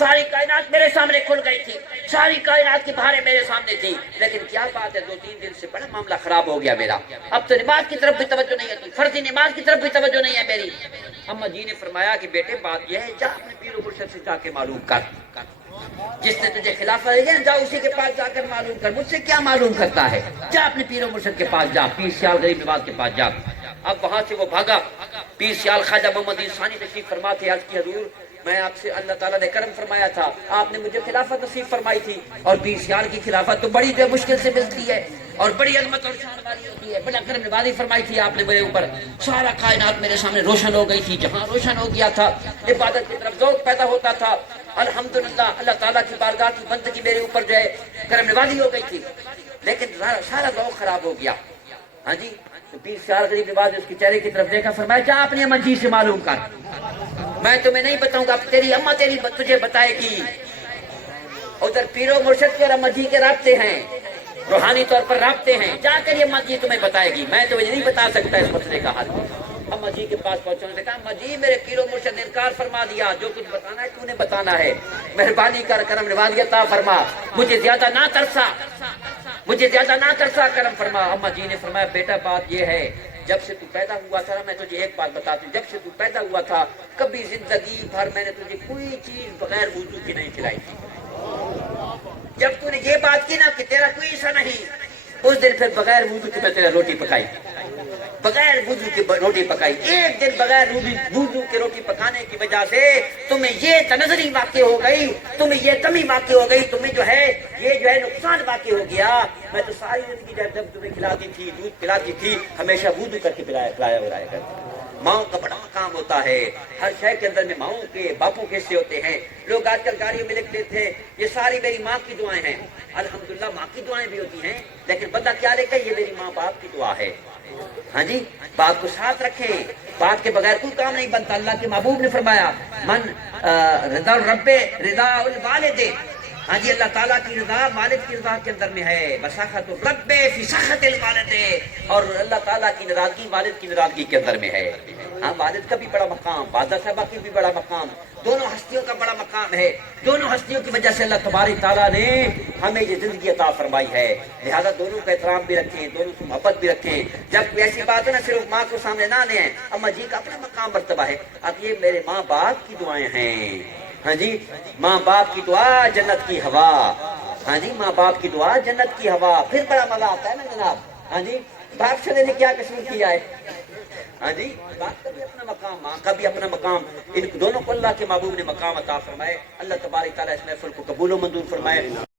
ساری کائنات میرے سامنے کھل گئی تھی، ساری کائنات کی بہاریں میرے سامنے تھی، لیکن کیا بات ہے 2-3 دن سے بڑا معاملہ خراب ہو گیا میرا۔ اب تو نماز کی طرف بھی توجہ نہیں ہے، فرضی نماز کی طرف بھی توجہ نہیں ہے میری۔ اما جی نے فرمایا کہ بیٹے بات یہ ہے، جا اپنے پیر و مرشد سے جا کے معلوم کر، جس نے تجھے خلافت دیا جا اسی کے پاس جا کر معلوم کر، مجھ سے کیا معلوم کرتا ہے، جا اپنے پیر و مرشد کے پاس جا، پیر سیال غریب نواز کے پاس جا۔ اب وہاں سے وہ بھاگا، پیر سیال خواجہ محمد ثانی تشریف فرما تھے، عرض کی حضور میں آپ سے اللہ تعالیٰ نے کرم فرمایا تھا، آپ نے مجھے خلافت نصیب فرمائی تھی، اور پیر سیال کی خلافت تو بڑی جو مشکل سے ملتی ہے اور بڑی عظمت اور شان والی ہوتی ہے، بڑا کرم نوازی فرمائی تھی آپ نے میرے اوپر۔ سارا کائنات میرے سامنے روشن ہو گئی تھی، جہاں روشن ہو گیا تھا، عبادت کی طرف ذوق پیدا ہوتا تھا، الحمدللہ اللہ تعالیٰ کی بارگاہ کی بندگی میرے اوپر جو ہے کرم نوازی ہو گئی تھی، لیکن سارا ذوق خراب ہو گیا۔ ہاں جی، تو پیر سیال غریب نواز نے اس کے چہرے کی طرف دیکھا، فرمایا جا اپنی اما جی سے معلوم کر، میں تمہیں نہیں بتاؤں گا، تیری اما تجھے بتائے گی۔ ادھر پیر و مرشد کے اور اما جی کے رابطے ہیں، روحانی طور پر رابطے ہیں، جا کر یہ اما جی تمہیں بتائے گی، میں تمہیں نہیں بتا سکتا اس مسئلے کا حل۔ اما جی کے پاس پہنچا، نے کہا اما جی میرے پیر و مرشد نے انکار فرما دیا، جو کچھ بتانا ہے تو نے بتانا ہے، مہربانی کر کرم نوازی عطا فرما، مجھے زیادہ نہ ترسا، مجھے زیادہ نہ ترسا، کرم فرما۔ اما جی نے فرمایا بیٹا بات یہ ہے، جب سے تو پیدا ہوا تھا، میں تجھے ایک بات بتاتی ہوں، جب سے تو پیدا ہوا تھا کبھی زندگی بھر میں نے تجھے کوئی چیز بغیر وضو کی نہیں کھلائی تھی۔ جب تو نے یہ بات کی نا کہ تیرا کوئی حصہ نہیں، اس دن پھر بغیر وضو کے میں تیرا روٹی پکائی، بغیر وضو کی روٹی پکائی، ایک دن بغیر وضو کی روٹی پکانے کی وجہ سے تمہیں یہ تنزلی واقع ہو گئی، تمہیں یہ کمی واقع ہو گئی، تمہیں جو ہے یہ نقصان واقع ہو گیا۔ میں تو ساری زندگی جب تمہیں کھلاتی تھی، دودھ پلاتی تھی، ہمیشہ وضو کر کے پلایا ولایا کرتی۔ ماؤں کا بڑا مقام ہوتا ہے، ہر شے کے اندر میں ماؤں کے باپوں کے حصے ہوتے ہیں۔ لوگ آج کل گاڑیوں میں لکھتے تھے یہ ساری میری ماں کی دعائیں ہیں، الحمدللہ ماں کی دعائیں بھی ہوتی ہیں، لیکن بندہ کیا لکھے یہ میری ماں باپ کی دعا ہے۔ ہاں جی، بات کو ساتھ رکھیں، بات کے بغیر کوئی کام نہیں بنتا۔ اللہ کے محبوب نے فرمایا من رضا الرب رضا الوالد، ہاں جی اللہ تعالیٰ کی رضا والد کی رضا کے اندر میں ہے، بسخط الرب فی سخط الوالد، اور اللہ تعالیٰ کی ناراضگی والد کی ناراضگی کے اندر میں ہے۔ ہاں والد کا بھی بڑا مقام، والدہ صاحبہ کی بھی بڑا مقام، دونوں ہستیوں کا بڑا مقام ہے، دونوں ہستیوں کی وجہ سے اللہ تبارک تعالیٰ نے ہمیں یہ زندگی عطا فرمائی ہے، لہذا دونوں کا احترام بھی رکھیں، دونوں سے محبت بھی رکھیں۔ جب کوئی ایسی بات ہے نا صرف ماں کو سامنے نہ لیں، اما جی کا اپنا مقام مرتبہ ہے، اب یہ میرے ماں باپ کی دعائیں ہیں، ہاں جی ماں باپ کی دعا جنت کی ہوا، ہاں جی ماں باپ کی دعا جنت کی ہوا، پھر بڑا مزہ آتا ہے نا جناب۔ ہاں جی باپ سے نے کیا قصور کیا ہے، ہاں جی باپ کا بھی اپنا مقام، ماں کا بھی اپنا مقام، ان دونوں کو اللہ کے محبوب نے مقام عطا فرمائے۔ اللہ تبارک تعالیٰ اس محفل کو قبول و منظور فرمائے۔